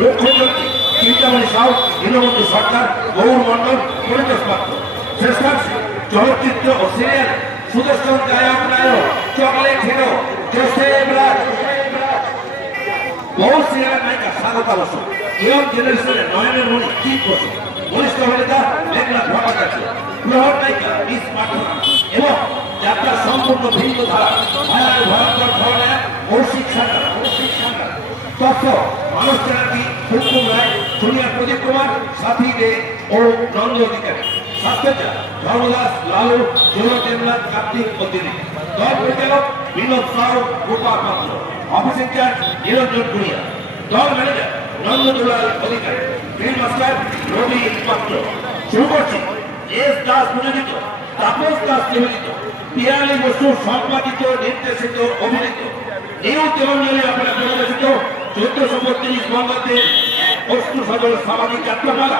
মুখ্যমন্ত্রী চিন্তামণি সাউ, দীনবন্ধু সরকার, গৌর মন্ডল, পরিতোষ পাত্র। শ্রেষ্ঠাংশে চলচ্চিত্র ও সিরিয়াল সুদর্শন গায়ক নায়ক, চকলেট হিরো জোসেফ রাজ, বহু সিরিয়াল নায়িকা স্বাগতা বসু, ইয়ং জেনারেশনের নয়নের মণি চিৎ বসু, বরিষ্ঠ অভিনেতা মেঘনাথ ভট্টাচার্য, প্রহর নায়িকা মিস পাঠনা এবং যাত্রার সম্পূর্ণ ভিন্ন ধারা ভয়াল ভয়ঙ্কর খলনায়ক কৌশিক সান্যাল, তথ্য মানস চ্যাটার্জি, হুকুম রায়, জুনিয়র প্রদীপ কুমার, সাথী দে ও নন্দ অধিকারী। স্বাস্থ্যচা ধর্মদাস, লালু, জোহর দেবনাথ, কার্তিক ও দিলীপ। দল পরিচালক বিনোদ সাউ, রূপা পাত্র। অফিস ইনচার্জ নিরঞ্জন কুড়িয়া। দল ম্যানেজার নন্দদুলাল অধিকারী। ফিল্ড মাস্টার রবি পাত্র। শুরু করছি এস দাস প্রযোজিত, তাপস দাস নিবেদিত, পিয়ালি বসু সম্পাদিত, নির্দেশিত, অভিনীত নিউ তেলঙ্গানায় আপনারা পরিবেশিত 1432 বঙ্গাব্দে অষ্টু সদর সামাজিক যাত্রাপালা।